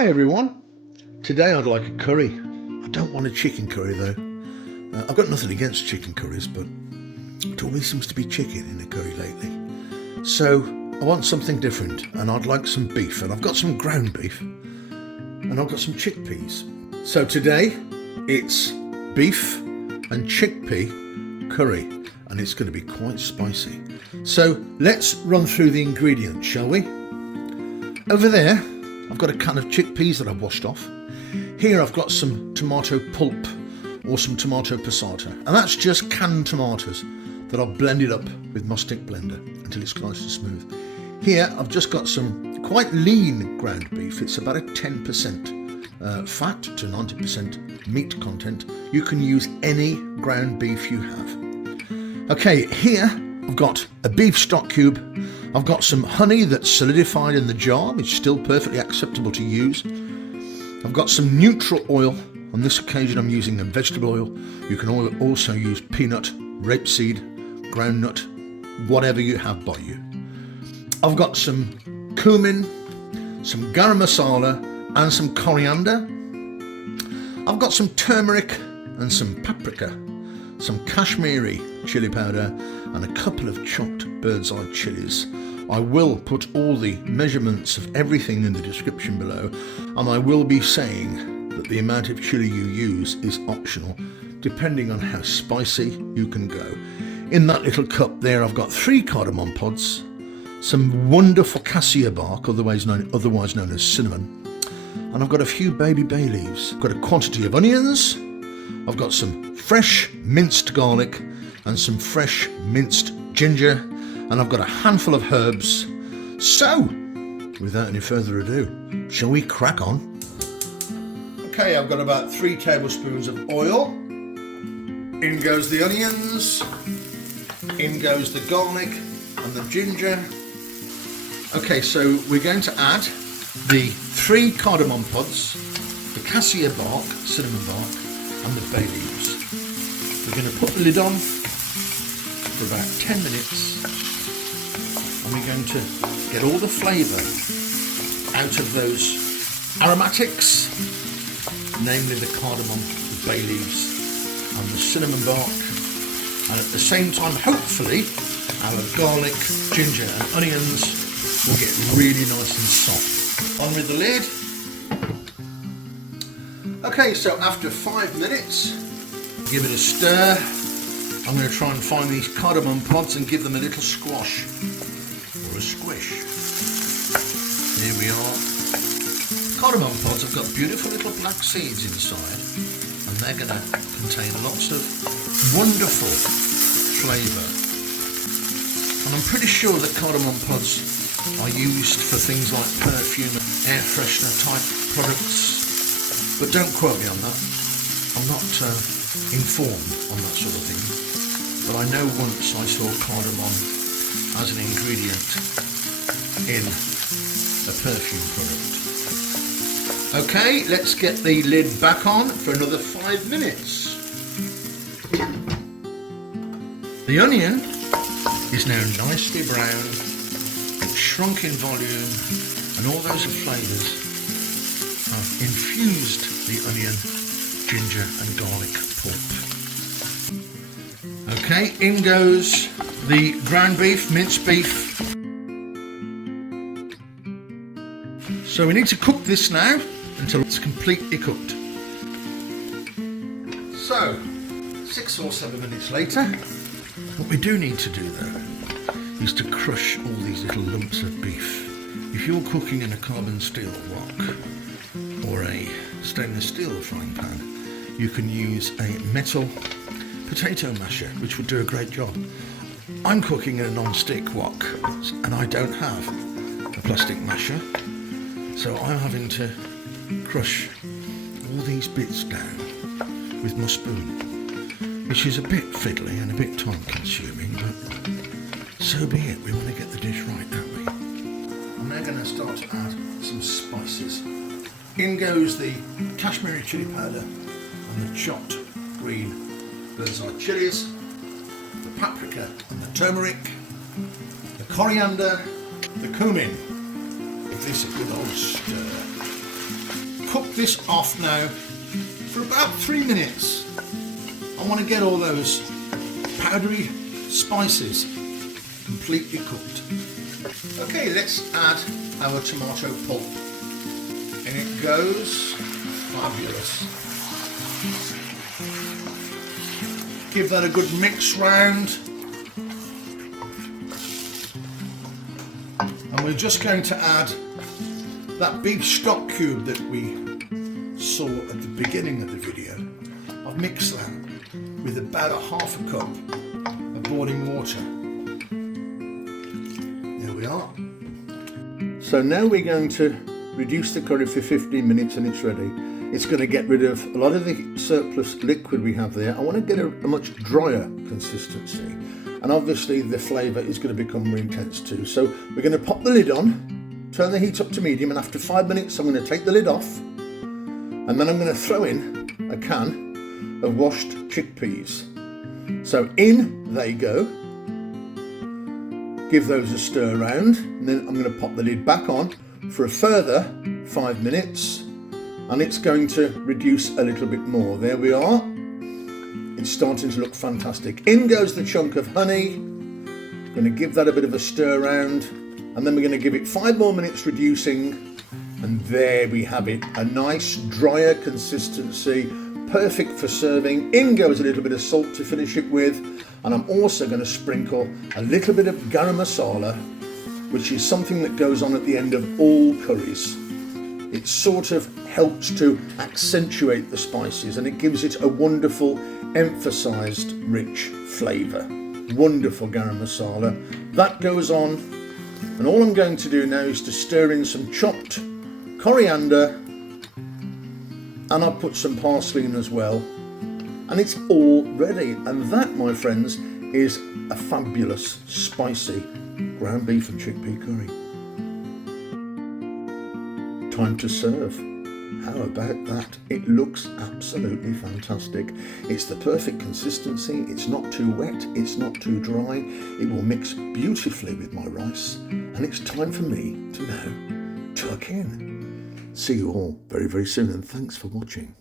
Hi everyone, today I'd like a curry. I don't want a chicken curry though. I've got nothing against chicken curries, but it always seems to be chicken in a curry lately. So I want something different, and I'd like some beef, and I've got some ground beef, and I've got some chickpeas. So today it's beef and chickpea curry, and it's going to be quite spicy. So let's run through the ingredients, shall we? Over there, I've got a can of chickpeas that I've washed off. Here I've got some tomato pulp or some tomato passata, and that's just canned tomatoes that I've blended up with my stick blender until it's nice and smooth. Here I've just got some quite lean ground beef. It's about a 10% fat to 90% meat content. You can use any ground beef you have. Okay, here I've got a beef stock cube. I've got some honey that's solidified in the jar, which is still perfectly acceptable to use. I've got some neutral oil. On this occasion I'm using a vegetable oil. You can also use peanut, rapeseed, groundnut, whatever you have by you. I've got some cumin, some garam masala and some coriander. I've got some turmeric and some paprika, some Kashmiri chili powder and a couple of chopped bird's eye chilies. I will put all the measurements of everything in the description below, and I will be saying that the amount of chili you use is optional, depending on how spicy you can go. In that little cup there I've got 3 cardamom pods, some wonderful cassia bark, otherwise known as cinnamon, and I've got a few baby bay leaves. I've got a quantity of onions, I've got some fresh minced garlic and some fresh minced ginger, and I've got a handful of herbs. So, without any further ado, shall we crack on? Okay, I've got about 3 tablespoons of oil. In goes the onions, in goes the garlic and the ginger. Okay, so we're going to add the 3 cardamom pods, the cassia bark, cinnamon bark, and the bay leaves. We're going to put the lid on for about 10 minutes, and we're going to get all the flavour out of those aromatics, namely the cardamom, the bay leaves and the cinnamon bark, and at the same time hopefully our garlic, ginger and onions will get really nice and soft. On with the lid. Okay, so after 5 minutes, give it a stir. I'm going to try and find these cardamom pods and give them a little squash or a squish. Here we are. Cardamom pods have got beautiful little black seeds inside, and they're going to contain lots of wonderful flavour. And I'm pretty sure that cardamom pods are used for things like perfume, air freshener type products, but don't quote me on that. I'm not informed on that sort of thing, but I know once I saw cardamom as an ingredient in a perfume product. Okay, let's get the lid back on for another 5 minutes. The onion is now nicely brown, it's shrunk in volume, and all those flavours have infused the onion, ginger and garlic pulp. Okay, in goes the ground beef, minced beef. So we need to cook this now until it's completely cooked. So, 6 or 7 minutes later, what we do need to do though is to crush all these little lumps of beef. If you're cooking in a carbon steel wok or a stainless steel frying pan, you can use a metal potato masher, which would do a great job. I'm cooking in a non-stick wok and I don't have a plastic masher, so I'm having to crush all these bits down with my spoon, which is a bit fiddly and a bit time consuming, but so be it. We want to get the dish right, don't we? I'm now going to start to add some spices. In goes the Kashmiri chili powder and the chopped green bird's eye chilies, the paprika and the turmeric, the coriander, the cumin. Give this a good old stir. cook this off now for about 3 minutes. I want to get all those powdery spices completely cooked. Okay, let's add our tomato pulp. And it goes. Fabulous. Give that a good mix round. And we're just going to add that beef stock cube that we saw at the beginning of the video. I've mixed that with about a half a cup of boiling water. There we are. So now we're going to reduce the curry for 15 minutes and it's ready. It's going to get rid of a lot of the surplus liquid we have there. I want to get a much drier consistency. And obviously the flavour is going to become more intense too. So we're going to pop the lid on, turn the heat up to medium, and after 5 minutes I'm going to take the lid off. And then I'm going to throw in a can of washed chickpeas. So in they go. Give those a stir around, and then I'm going to pop the lid back on for a further 5 minutes, and it's going to reduce a little bit more. There we are. It's starting to look fantastic. In goes the chunk of honey. I'm going to give that a bit of a stir around, and then we're going to give it 5 more minutes reducing, and there we have it. A nice drier consistency, perfect for serving. In goes a little bit of salt to finish it with, and I'm also going to sprinkle a little bit of garam masala, which is something that goes on at the end of all curries. It sort of helps to accentuate the spices, and it gives it a wonderful emphasised rich flavour. Wonderful garam masala. That goes on, and all I'm going to do now is to stir in some chopped coriander, and I'll put some parsley in as well, and it's all ready. And that, my friends, is a fabulous spicy ground beef and chickpea curry. Time to serve. How about that? It looks absolutely fantastic. It's the perfect consistency. It's not too wet, it's not too dry. It will mix beautifully with my rice, and it's time for me to now tuck in. See you all very, very soon, and thanks for watching.